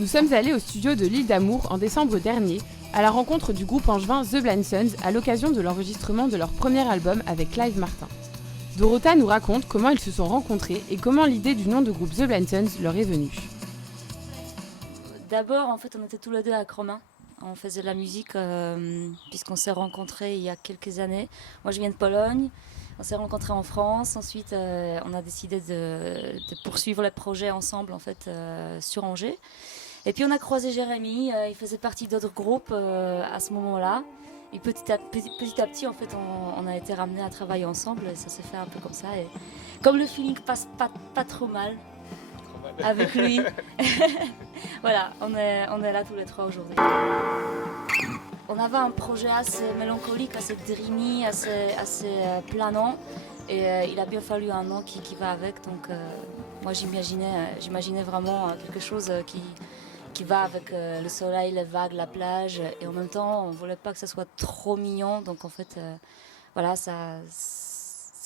Nous sommes allés au studio de l'Île d'Amour en décembre dernier, à la rencontre du groupe angevin The Blind Sons à l'occasion de l'enregistrement de leur premier album avec Clive Martin. Dorota nous raconte comment ils se sont rencontrés et comment l'idée du nom de groupe The Blind Sons leur est venue. D'abord, en fait, on était tous les deux à Cromain. On faisait de la musique puisqu'on s'est rencontrés il y a quelques années. Moi, je viens de Pologne. On s'est rencontrés en France. Ensuite, on a décidé de poursuivre le projet ensemble, en fait, sur Angers. Et puis, on a croisé Jérémy. Il faisait partie d'autres groupes à ce moment-là. Et petit à petit, en fait, on a été ramenés à travailler ensemble. Et ça s'est fait un peu comme ça. Et comme le feeling passe pas trop mal avec lui, voilà, on est là tous les trois aujourd'hui. On avait un projet assez mélancolique, assez dreamy, assez planant. Et il a bien fallu un nom qui va avec. Donc moi j'imaginais vraiment quelque chose qui va avec le soleil, les vagues, la plage. Et en même temps, on ne voulait pas que ça soit trop mignon. Donc en fait, voilà, ça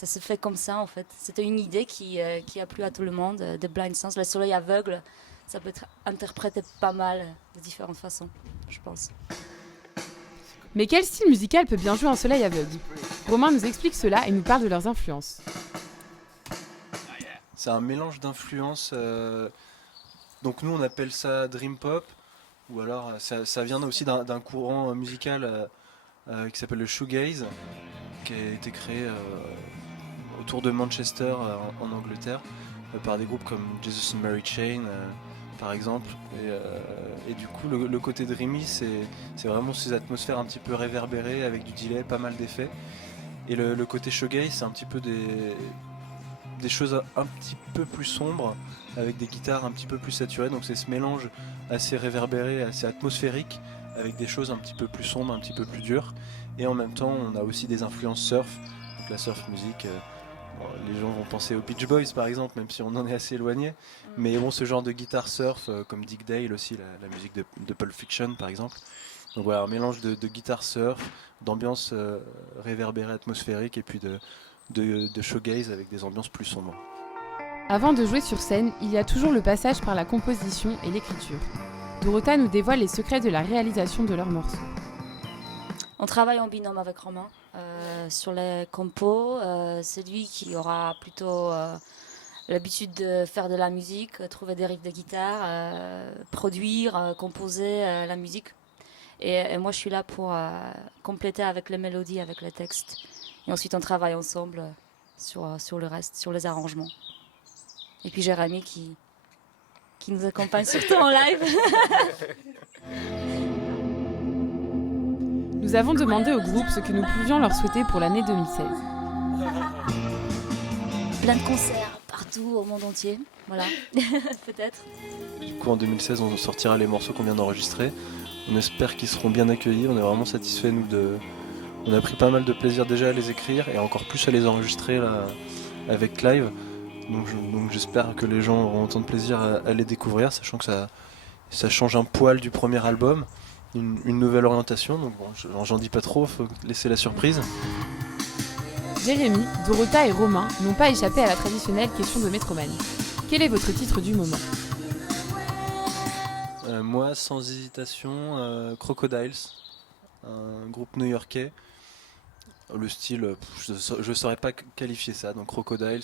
se fait comme ça en fait. C'était une idée qui a plu à tout le monde. The Blind Sons, le soleil aveugle, ça peut être interprété pas mal de différentes façons, je pense. Mais quel style musical peut bien jouer un soleil aveugle ? Romain nous explique cela et nous parle de leurs influences. C'est un mélange d'influences. Donc nous on appelle ça Dream Pop, ou alors ça vient aussi d'un courant musical qui s'appelle le Shoegaze, qui a été créé autour de Manchester en Angleterre par des groupes comme Jesus and Mary Chain par exemple. Et du coup le côté dreamy c'est vraiment ces atmosphères un petit peu réverbérées avec du delay, pas mal d'effets. Et le côté shoegaze c'est un petit peu des choses un petit peu plus sombres avec des guitares un petit peu plus saturées, donc c'est ce mélange assez réverbéré, assez atmosphérique avec des choses un petit peu plus sombres, un petit peu plus dures. Et en même temps on a aussi des influences surf, donc la surf music. Les gens vont penser aux Beach Boys par exemple, même si on en est assez éloigné. Mais bon, ce genre de guitare surf, comme Dick Dale aussi, la musique de Pulp Fiction par exemple. Donc voilà, un mélange de guitare surf, d'ambiance réverbérée atmosphérique et puis de shoegaze avec des ambiances plus sombres. Avant de jouer sur scène, il y a toujours le passage par la composition et l'écriture. Dorota nous dévoile les secrets de la réalisation de leurs morceaux. On travaille en binôme avec Romain sur les compos. C'est lui qui aura plutôt l'habitude de faire de la musique, trouver des riffs de guitare, produire, composer la musique. Et moi, je suis là pour compléter avec les mélodies, avec les textes. Et ensuite, on travaille ensemble sur le reste, sur les arrangements. Et puis Jérémy qui nous accompagne surtout en live. Nous avons demandé au groupe ce que nous pouvions leur souhaiter pour l'année 2016. Plein de concerts partout au monde entier, voilà, peut-être. Du coup en 2016 on sortira les morceaux qu'on vient d'enregistrer. On espère qu'ils seront bien accueillis, on est vraiment satisfaits nous on a pris pas mal de plaisir déjà à les écrire et encore plus à les enregistrer là, avec Clive. Donc j'espère que les gens auront autant de plaisir à les découvrir, sachant que ça change un poil du premier album, une nouvelle orientation, donc bon, j'en dis pas trop, faut laisser la surprise. Jérémy, Dorota et Romain n'ont pas échappé à la traditionnelle question de Métromane. Quel est votre titre du moment ? Moi, sans hésitation, Crocodiles, un groupe new-yorkais. Le style, je ne saurais pas qualifier ça, donc Crocodiles.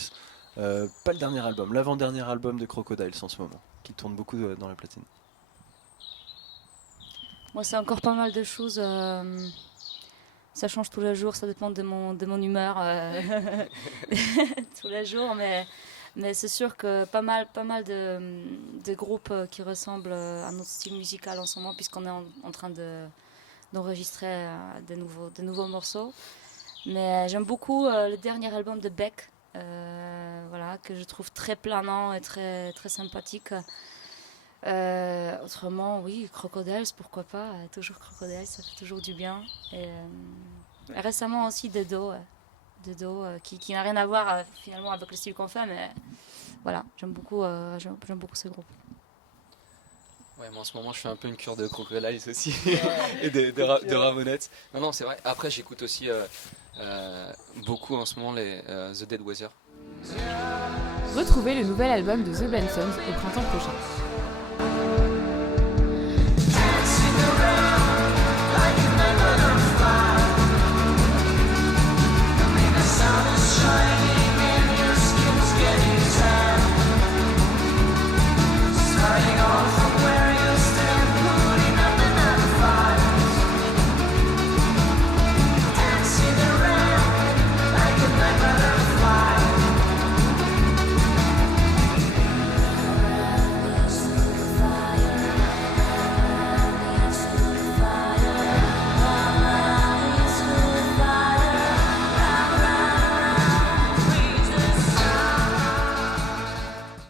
Pas le dernier album, l'avant-dernier album de Crocodiles en ce moment, qui tourne beaucoup dans la platine. Moi, c'est encore pas mal de choses. Ça change tous les jours, ça dépend de mon humeur tous les jours, mais c'est sûr que pas mal de groupes qui ressemblent à notre style musical en ce moment, puisqu'on est en train d'enregistrer de nouveaux morceaux. Mais j'aime beaucoup le dernier album de Beck, voilà, que je trouve très planant et très, très sympathique. Autrement, oui, Crocodiles, pourquoi pas, toujours Crocodiles, ça fait toujours du bien. Et récemment aussi Dedo, qui n'a rien à voir finalement avec le style qu'on fait, mais voilà, j'aime beaucoup ce groupe. Ouais, moi en ce moment je fais un peu une cure de Crocodiles aussi et de Ramonettes. Non, c'est vrai. Après j'écoute aussi beaucoup en ce moment les The Dead Weather. Retrouvez le nouvel album de The Blind Sons au printemps prochain.